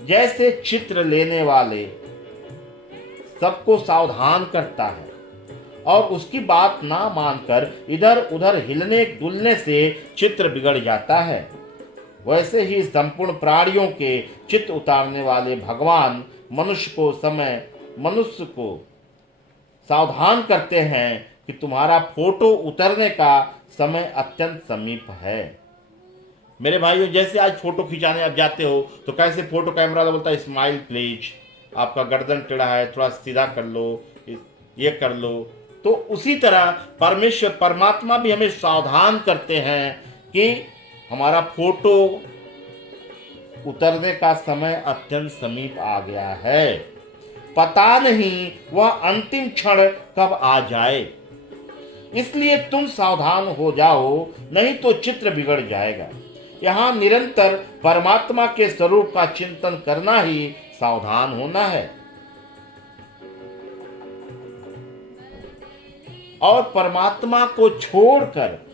जैसे चित्र लेने वाले सबको सावधान करता है और उसकी बात ना मानकर इधर उधर हिलने डुलने से चित्र बिगड़ जाता है, वैसे ही संपूर्ण प्राणियों के चित्त उतारने वाले भगवान मनुष्य को सावधान करते हैं कि तुम्हारा फोटो उतरने का समय अत्यंत समीप है। मेरे भाइयों, जैसे आज फोटो खिंचाने आप जाते हो तो कैसे फोटो कैमरा वाला बोलता है स्माइल प्लीज, आपका गर्दन टेढ़ा है, थोड़ा सीधा कर लो, ये कर लो। तो उसी तरह परमेश्वर परमात्मा भी हमें सावधान करते हैं कि हमारा फोटो उतरने का समय अत्यंत समीप आ गया है, पता नहीं वह अंतिम क्षण कब आ जाए, इसलिए तुम सावधान हो जाओ, नहीं तो चित्र बिगड़ जाएगा। यहाँ निरंतर परमात्मा के स्वरूप का चिंतन करना ही सावधान होना है, और परमात्मा को छोड़कर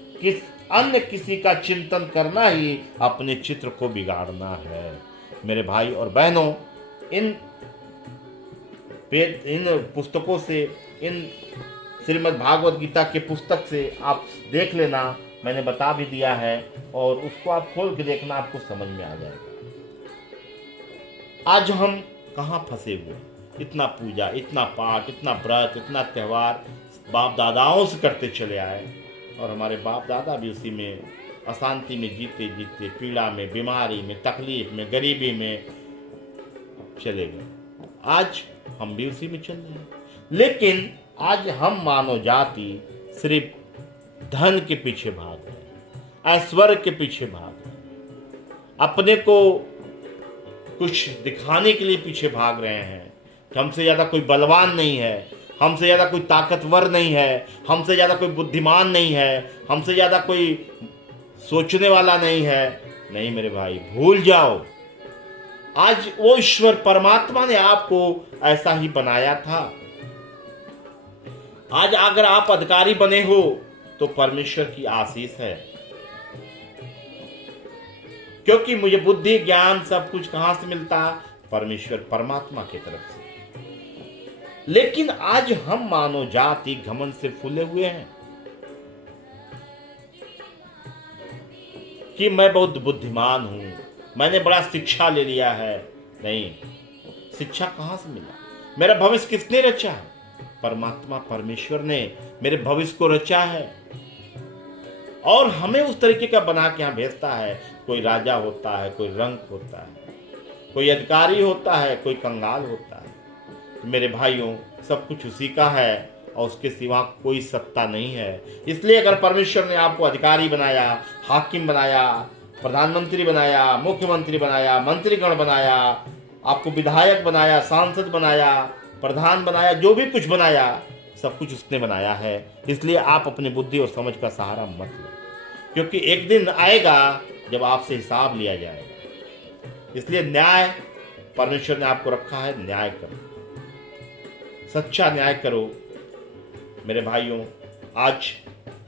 अन्य किसी का चिंतन करना ही अपने चित्र को बिगाड़ना है। मेरे भाई और बहनों, इन पुस्तकों से, इन श्रीमद् भागवत गीता के पुस्तक से आप देख लेना, मैंने बता भी दिया है, और उसको आप खोल के देखना, आपको समझ में आ जाएगा। आज हम कहाँ फंसे हुए, इतना पूजा, इतना पाठ, इतना व्रत, इतना त्यौहार बाप दादाओं से करते चले आए, और हमारे बाप दादा भी उसी में अशांति में जीते जीते पीड़ा में, बीमारी में, तकलीफ में, गरीबी में चले गए। आज हम भी उसी में चल रहे हैं, लेकिन आज हम मानव जाति सिर्फ धन के पीछे भाग रहे हैं, ऐश्वर्य के पीछे भाग रहे हैं, अपने को कुछ दिखाने के लिए पीछे भाग रहे हैं कि हमसे ज्यादा कोई बलवान नहीं है, हमसे ज्यादा कोई ताकतवर नहीं है, हमसे ज्यादा कोई बुद्धिमान नहीं है, हमसे ज्यादा कोई सोचने वाला नहीं है। नहीं मेरे भाई, भूल जाओ, आज वो ईश्वर परमात्मा ने आपको ऐसा ही बनाया था। आज अगर आप अधिकारी बने हो तो परमेश्वर की आशीष है, क्योंकि मुझे बुद्धि ज्ञान सब कुछ कहां से मिलता? परमेश्वर परमात्मा की तरफ से। लेकिन आज हम मानव जाति घमंड से फूले हुए हैं, कि मैं बहुत बुद्धिमान हूँ, मैंने बड़ा शिक्षा ले लिया है। नहीं, शिक्षा कहाँ से मिला? मेरा भविष्य किसने रचा है? परमात्मा परमेश्वर ने मेरे भविष्य को रचा है और हमें उस तरीके का बना के यहाँ भेजता है। कोई राजा होता है, कोई रंक होता है, कोई अधिकारी होता है, कोई कंगाल होता है। मेरे भाइयों, सब कुछ उसी का है और उसके सिवा कोई सत्ता नहीं है। इसलिए अगर परमेश्वर ने आपको अधिकारी बनाया, हाकिम बनाया, प्रधानमंत्री बनाया, मुख्यमंत्री बनाया, मंत्रीगण बनाया, आपको विधायक बनाया, सांसद बनाया, प्रधान बनाया, जो भी कुछ बनाया, सब कुछ उसने बनाया है। इसलिए आप अपनी बुद्धि और समझ का सहारा मत लो, क्योंकि एक दिन आएगा जब आपसे हिसाब लिया जाएगा। इसलिए न्याय, परमेश्वर ने आपको रखा है, न्याय करो, सच्चा न्याय करो। मेरे भाइयों, आज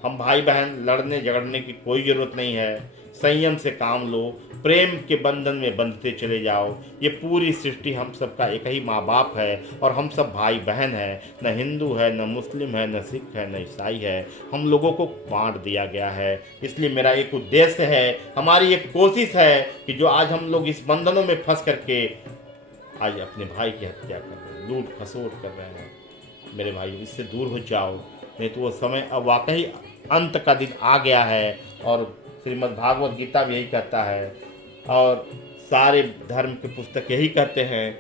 हम भाई बहन लड़ने झगड़ने की कोई जरूरत नहीं है। संयम से काम लो, प्रेम के बंधन में बंधते चले जाओ। ये पूरी सृष्टि हम सबका एक ही माँ बाप है और हम सब भाई बहन हैं। न हिंदू है, न मुस्लिम है, न सिख है, न ईसाई है। हम लोगों को बांट दिया गया है। इसलिए मेरा एक उद्देश्य है, हमारी एक कोशिश है कि जो आज हम लोग इस बंधनों में फंस करके आज अपने भाई की हत्या कर रहे हैं, लूट खसोट कर रहे हैं, मेरे भाई इससे दूर हो जाओ। नहीं तो वो समय अब वाकई अंत का दिन आ गया है और श्रीमद् भागवत गीता भी यही कहता है और सारे धर्म के पुस्तक यही कहते हैं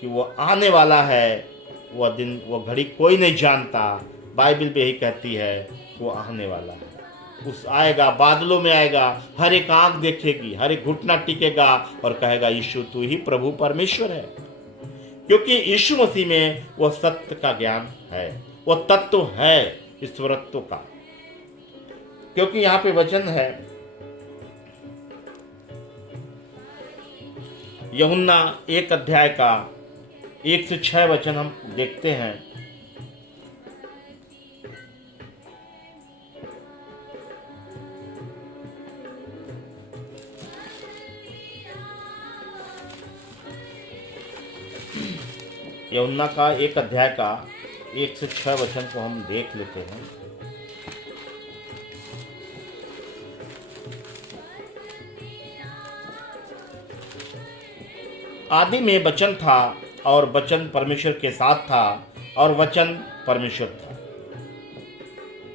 कि वो आने वाला है, वह दिन, वो घड़ी कोई नहीं जानता। बाइबल भी यही कहती है कि वो आने वाला है। उस आएगा, बादलों में आएगा, हर एक आंख देखेगी, हर एक घुटना टिकेगा और कहेगा यीशु तू ही प्रभु परमेश्वर है। क्योंकि यीशु मसीह में वो सत्य का ज्ञान है, वो तत्व है ईश्वरत्व का। क्योंकि यहाँ पे वचन है, यूहन्ना 1 अध्याय का 1 से 6 वचन हम देखते हैं। यूहन्ना का 1 अध्याय का 1 से 6 वचन को हम देख लेते हैं। आदि में वचन था और वचन परमेश्वर के साथ था और वचन परमेश्वर था।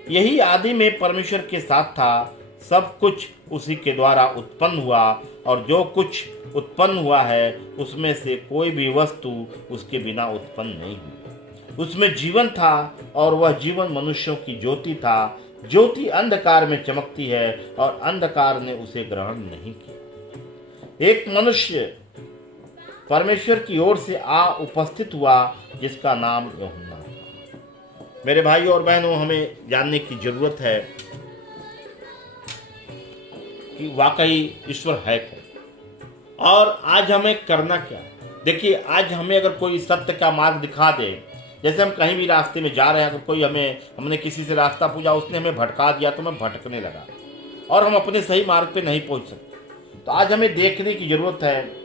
यही आदि में परमेश्वर के साथ था। सब कुछ उसी के द्वारा उत्पन्न हुआ और जो कुछ उत्पन्न हुआ है उसमें से कोई भी वस्तु उसके बिना उत्पन्न नहीं हुई। उसमें जीवन था और वह जीवन मनुष्यों की ज्योति था। ज्योति अंधकार में चमकती है और अंधकार ने उसे ग्रहण नहीं किया। एक मनुष्य परमेश्वर की ओर से आ उपस्थित हुआ जिसका नाम यूहन्ना था। मेरे भाइयों और बहनों, हमें जानने की जरूरत है कि वाकई ईश्वर है कौन और आज हमें करना क्या। देखिए, आज हमें अगर कोई सत्य का मार्ग दिखा दे, जैसे हम कहीं भी रास्ते में जा रहे हैं, अगर कोई हमने किसी से रास्ता पूछा, उसने हमें भटका दिया तो मैं भटकने लगा और हम अपने सही मार्ग पे नहीं पहुंच सकते। तो आज हमें देखने की जरूरत है,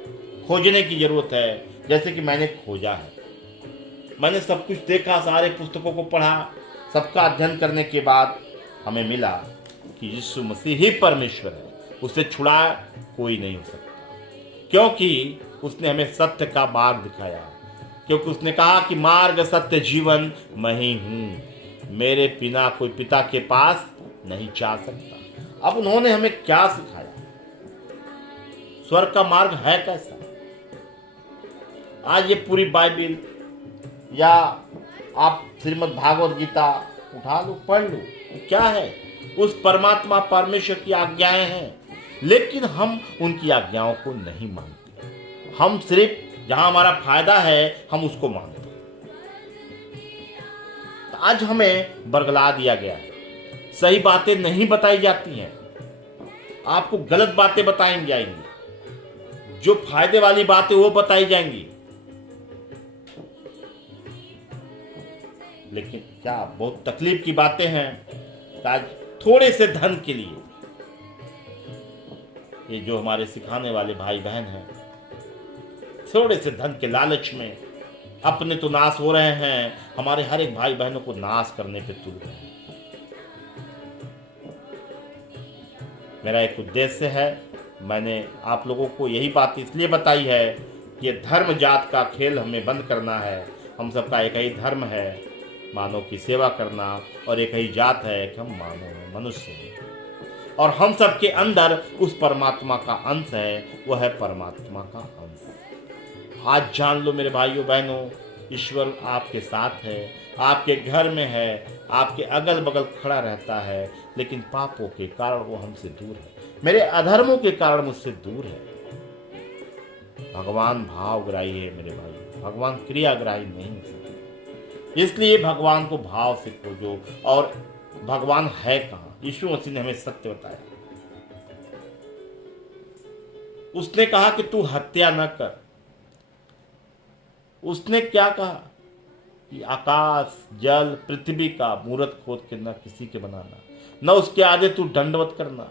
खोजने की जरूरत है। जैसे कि मैंने खोजा है, मैंने सब कुछ देखा, सारे पुस्तकों को पढ़ा, सबका अध्ययन करने के बाद हमें मिला कि यीशु मसीह ही परमेश्वर है, उसे छुड़ा कोई नहीं हो सकता। क्योंकि उसने हमें सत्य का मार्ग दिखाया, क्योंकि उसने कहा कि मार्ग सत्य जीवन मैं ही हूँ, मेरे बिना कोई पिता के पास नहीं जा सकता। अब उन्होंने हमें क्या सिखाया, स्वर्ग का मार्ग है कैसा। आज ये पूरी बाइबल या आप श्रीमद् भागवत गीता उठा लो, पढ़ लो, क्या है, उस परमात्मा परमेश्वर की आज्ञाएं हैं, लेकिन हम उनकी आज्ञाओं को नहीं मानते। हम सिर्फ जहां हमारा फायदा है हम उसको मानते हैं। तो आज हमें बरगला दिया गया है, सही बातें नहीं बताई जाती हैं, आपको गलत बातें बताई जाएंगी, जो फायदे वाली बातें वो बताई जाएंगी। लेकिन क्या बहुत तकलीफ की बातें हैं। आज थोड़े से धन के लिए ये जो हमारे सिखाने वाले भाई बहन हैं, थोड़े से धन के लालच में अपने तो नाश हो रहे हैं, हमारे हर एक भाई बहनों को नाश करने पे तुल रहे हैं। मेरा एक उद्देश्य है, मैंने आप लोगों को यही बात इसलिए बताई है कि ये धर्म जात का खेल हमें बंद करना है। हम सबका एक ही धर्म है, मानव की सेवा करना, और एक ही जात है कि हम मानव हैं, मनुष्य हैं, और हम सबके अंदर उस परमात्मा का अंश है, वो है परमात्मा का अंश। आज जान लो मेरे भाइयों बहनों, ईश्वर आपके साथ है, आपके घर में है, आपके अगल बगल खड़ा रहता है, लेकिन पापों के कारण वो हमसे दूर है, मेरे अधर्मों के कारण मुझसे दूर है। भगवान भावग्राही है मेरे भाई, भगवान क्रियाग्राही नहीं है। इसलिए भगवान को भाव से खोजो। और भगवान है कहाँ? यीशु मसीह ने हमें सत्य बताया। उसने कहा कि तू हत्या न कर। उसने क्या कहा कि आकाश जल पृथ्वी का मूरत खोद के न किसी के बनाना, न उसके आगे तू दंडवत करना,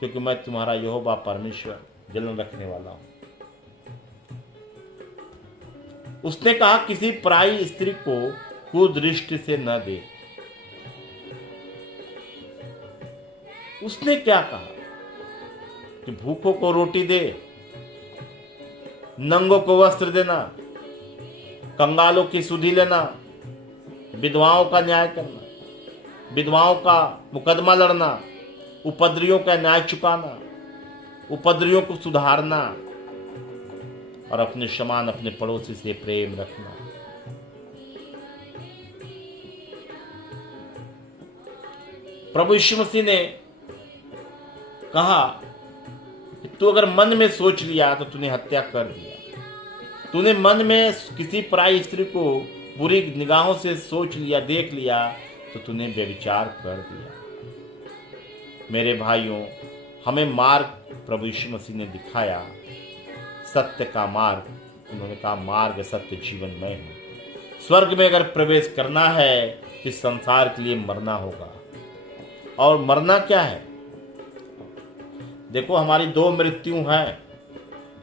क्योंकि मैं तुम्हारा यहोवा परमेश्वर जलन रखने वाला हूं। उसने कहा किसी पराई स्त्री को कुदृष्टि से न दे। उसने क्या कहा कि भूखों को रोटी दे, नंगों को वस्त्र देना, कंगालों की सुधि लेना, विधवाओं का न्याय करना, विधवाओं का मुकदमा लड़ना, उपद्रवियों का न्याय चुकाना, उपद्रवियों को सुधारना, और अपने समान अपने पड़ोसी से प्रेम रखना। प्रभु यीशु मसीह ने कहा कि तू अगर मन में सोच लिया तो तूने हत्या कर दिया। तूने मन में किसी पराई स्त्री को बुरी निगाहों से सोच लिया, देख लिया, तो तूने व्यभिचार कर दिया। मेरे भाइयों, हमें मार्ग प्रभु यीशु मसीह ने दिखाया, सत्य का मार्ग। उन्होंने कहा मार्ग सत्य जीवन मैं हूं। स्वर्ग में अगर प्रवेश करना है तो इस संसार के लिए मरना होगा। और मरना क्या है? देखो, हमारी दो मृत्यु हैं,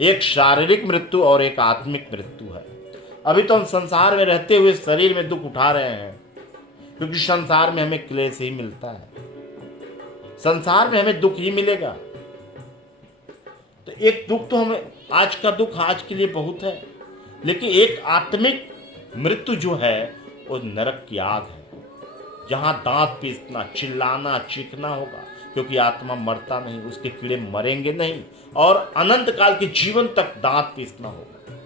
एक शारीरिक मृत्यु और एक आत्मिक मृत्यु है। अभी तो हम संसार में रहते हुए शरीर में दुख उठा रहे हैं, क्योंकि संसार में हमें क्लेश ही मिलता है, संसार में हमें दुख ही मिलेगा। तो एक दुख तो हमें, आज का दुख आज के लिए बहुत है, लेकिन एक आत्मिक मृत्यु जो है वो नरक की आग है, जहां दांत पीसना, चिल्लाना, चीखना होगा, क्योंकि आत्मा मरता नहीं, उसके कीड़े मरेंगे नहीं, और अनंत काल के जीवन तक दांत पीसना होगा।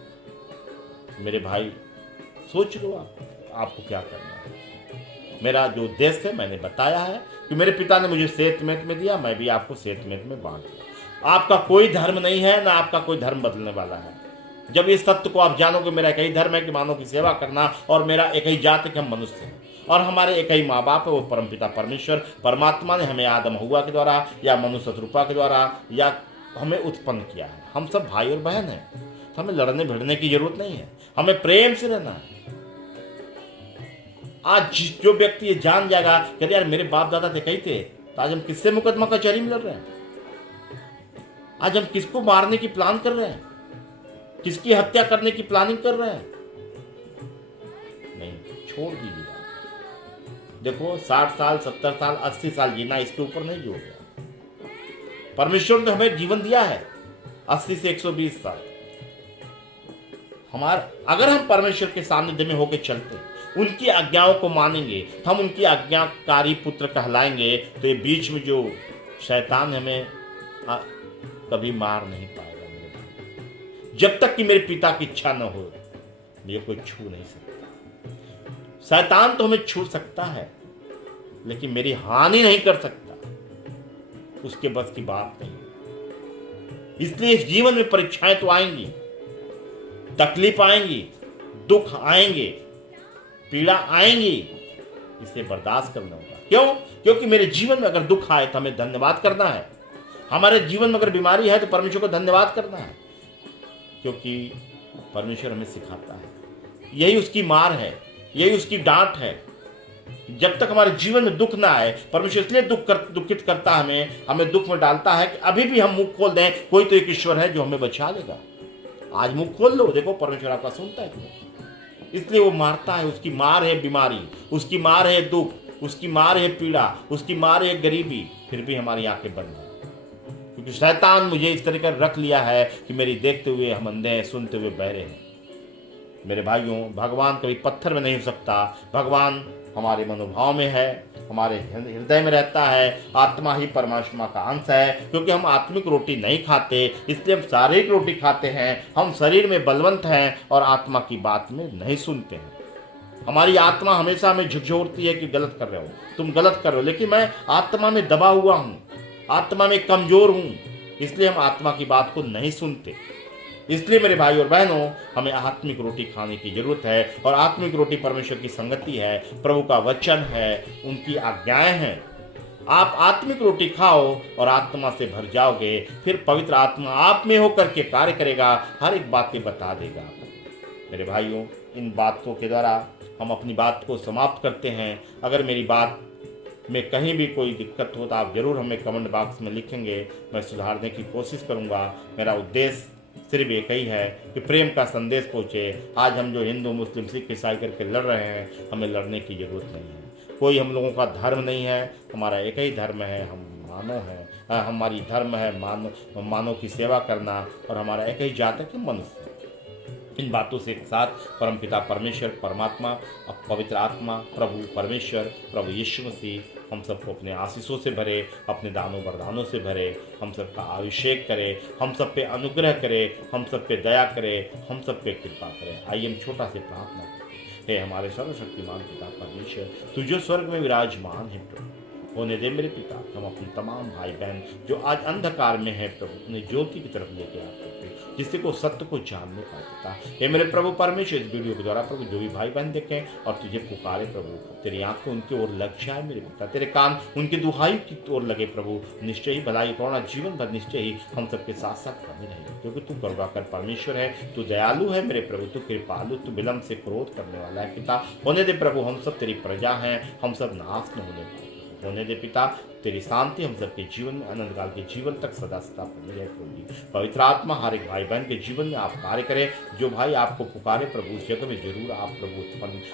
मेरे भाई, सोच लो आपको क्या करना है। मेरा जो उद्देश्य है मैंने बताया है कि मेरे पिता ने मुझे सेतमेत में दिया, मैं भी आपको सेतमेत में बांट दिया। आपका कोई धर्म नहीं है, ना आपका कोई धर्म बदलने वाला है। जब इस सत्य को आप जानोगे, मेरा एक ही धर्म है कि मानव की सेवा करना, और मेरा एक ही जात है कि हम मनुष्य हैं, और हमारे एक ही माँ बाप है, वो परमपिता परमेश्वर परमात्मा ने हमें आदम हव्वा के द्वारा या मनुष्य शत्रुपा के द्वारा या हमें उत्पन्न किया है। हम सब भाई और बहन हैं, तो हमें लड़ने भिड़ने की जरूरत नहीं है, हमें प्रेम से रहना है। आज जो व्यक्ति ये जान जाएगा कि यार मेरे बाप दादा थे कहीं थे, तो आज हम किससे मुकदमा कचहरी में लड़ रहे हैं? आज हम किसको मारने की प्लान कर रहे हैं? किसकी हत्या करने की प्लानिंग कर रहे हैं? नहीं, छोड़ दीजिए। देखो, 60 साल 70 साल 80 साल जीना, इसके ऊपर नहीं जो गया। परमेश्वर ने हमें जीवन दिया है 80 से 120 साल। अगर हम परमेश्वर के सानिध्य में होकर चलते, उनकी आज्ञाओं को मानेंगे, हम उनकी आज्ञाकारी पुत्र कहलाएंगे, तो ये बीच में जो शैतान हमें कभी मार नहीं पाएगा मेरे भाई। जब तक कि मेरे पिता की इच्छा न हो, ये कोई छू नहीं सकता। शैतान तो हमें छू सकता है, लेकिन मेरी हानि नहीं कर सकता, उसके बस की बात नहीं। इसलिए इस जीवन में परीक्षाएं तो आएंगी, तकलीफ आएंगी, दुख आएंगे, पीड़ा आएंगी, इसे बर्दाश्त करना होगा। क्यों? क्योंकि मेरे जीवन में अगर दुख आए तो हमें धन्यवाद करना है। हमारे जीवन में अगर बीमारी है तो परमेश्वर को धन्यवाद करना है, क्योंकि परमेश्वर हमें सिखाता है। यही उसकी मार है, यही उसकी डांट है। जब तक हमारे जीवन में दुख ना आए, परमेश्वर इसलिए दुखित करता है, हमें दुख में डालता है कि अभी भी हम मुंह खोल दें, कोई तो एक ईश्वर है जो हमें बचा लेगा। आज मुंह खोल लो, देखो परमेश्वर आपका सुनता है तुम्हें। इसलिए वो मारता है। उसकी मार है बीमारी, उसकी मार है दुख, उसकी मार है पीड़ा, उसकी मार है गरीबी, फिर भी हमारी आंखें बंद हैं। क्योंकि शैतान मुझे इस तरह का रख लिया है कि मेरी देखते हुए हम अंधे हैं, सुनते हुए बहरे हैं। मेरे भाइयों, भगवान कभी पत्थर में नहीं हो सकता। भगवान हमारे मनोभाव में है, हमारे हृदय में रहता है। आत्मा ही परमात्मा का अंश है। क्योंकि हम आत्मिक रोटी नहीं खाते, इसलिए हम शारीरिक रोटी खाते हैं। हम शरीर में बलवंत हैं और आत्मा की बात में नहीं सुनते हैं। हमारी आत्मा हमेशा हमें झकझोरती है कि गलत कर रहे हो, तुम गलत कर रहे हो। लेकिन मैं आत्मा में दबा हुआ हूँ, आत्मा में कमजोर हूँ, इसलिए हम आत्मा की बात को नहीं सुनते। इसलिए मेरे भाई और बहनों, हमें आत्मिक रोटी खाने की जरूरत है। और आत्मिक रोटी परमेश्वर की संगति है, प्रभु का वचन है, उनकी आज्ञाएं हैं। आप आत्मिक रोटी खाओ और आत्मा से भर जाओगे, फिर पवित्र आत्मा आप में होकर के कार्य करेगा, हर एक बातें बता देगा। मेरे भाइयों, इन बातों के द्वारा हम अपनी बात को समाप्त करते हैं। अगर मेरी बात में कहीं भी कोई दिक्कत हो तो आप जरूर हमें कमेंट बॉक्स में लिखेंगे, मैं सुधारने की कोशिश करूंगा। मेरा उद्देश्य सिर्फ एक ही है कि प्रेम का संदेश पहुँचे। आज हम जो हिंदू मुस्लिम सिख ईसाई करके लड़ रहे हैं, हमें लड़ने की जरूरत नहीं है। कोई हम लोगों का धर्म नहीं है, हमारा एक ही धर्म है, हम मानव हैं। हमारी धर्म है मानव की सेवा करना, और हमारा एक ही जात है कि मनुष्य। इन बातों से एक साथ परमपिता परमेश्वर, परमात्मा, पवित्र आत्मा, प्रभु परमेश्वर, प्रभु यीशु मसीह हम सबको अपने आशीषों से भरे, अपने दानों वरदानों से भरे, हम सबका अभिषेक करे, हम सब पे अनुग्रह करे, हम सब पे दया करे, हम सब पे कृपा करे। आइए हम छोटा से प्रार्थना करते हैं। हे हमारे सर्वशक्तिमान पिता परमेश्वर, तू जो स्वर्ग में विराजमान है प्रभु, होने दे मेरे पिता। हम अपने तमाम भाई बहन जो आज अंधकार में है प्रभु, उन्हें ज्योति की तरफ लेके आते हैं, जिससे को सत्य को जानने पाए पिता। हे मेरे प्रभु परमेश्वर, इस वीडियो के द्वारा प्रभु जो भी भाई बहन देखें और तुझे पुकारे प्रभु, तेरी आंखें उनकी ओर लग जाए मेरे पिता, तेरे कान उनकी दुहाई की ओर लगे प्रभु। निश्चय ही भलाई करुणा जीवन भर निश्चय ही हम सबके साथ साथ बने रहे, क्योंकि तू करुणा कर परमेश्वर है, तू दयालु है मेरे प्रभु, तू कृपालु, तू विलम्ब से क्रोध करने वाला है पिता। होने दे प्रभु, हम सब तेरी प्रजा हैं, हम सब नाश न होने पाए। होने दे पिता, तेरी शांति हम सबके जीवन में अनंत काल के जीवन तक सदा सदा बनी रहे प्रभु। पवित्र आत्मा हर एक भाई बहन के जीवन में आप कार्य करें। जो भाई आपको पुकारे प्रभु, उस जगह में जरूर आप प्रभु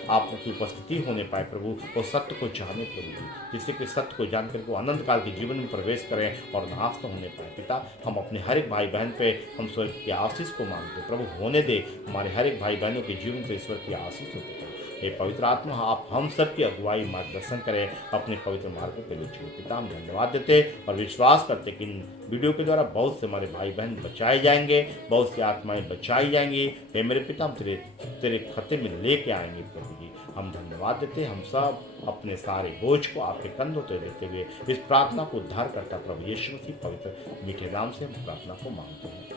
आपकी उपस्थिति होने पाए प्रभु, और सत्य को जाने प्रभु, जिससे कि सत्य को जानकर वो अनंत काल के जीवन में प्रवेश करें और नाश न होने पाए पिता। हम अपने हर एक भाई बहन पे हम स्वर्ग की आशीष को मांगते प्रभु। होने दे हमारे हर एक भाई बहनों के जीवन से ईश्वर की आशीष होती है। हे पवित्र आत्मा, आप हम सब की अगुवाई मार्गदर्शन करें, अपने पवित्र मार्गों पे ले चलो पिता। हम धन्यवाद देते और विश्वास करते कि इन वीडियो के द्वारा बहुत से हमारे भाई बहन बचाए जाएंगे, बहुत सी आत्माएं बचाई जाएंगी। हे मेरे पिता, हम तेरे खत्ते में लेके आएंगे प्रभु जी। हम धन्यवाद देते, हम सब अपने सारे बोझ को आपके कंधों पर लेते हुए इस प्रार्थना को उद्धार करता प्रभु यीशु मसीह पवित्र मीठे नाम से हम प्रार्थना को मांगते हैं।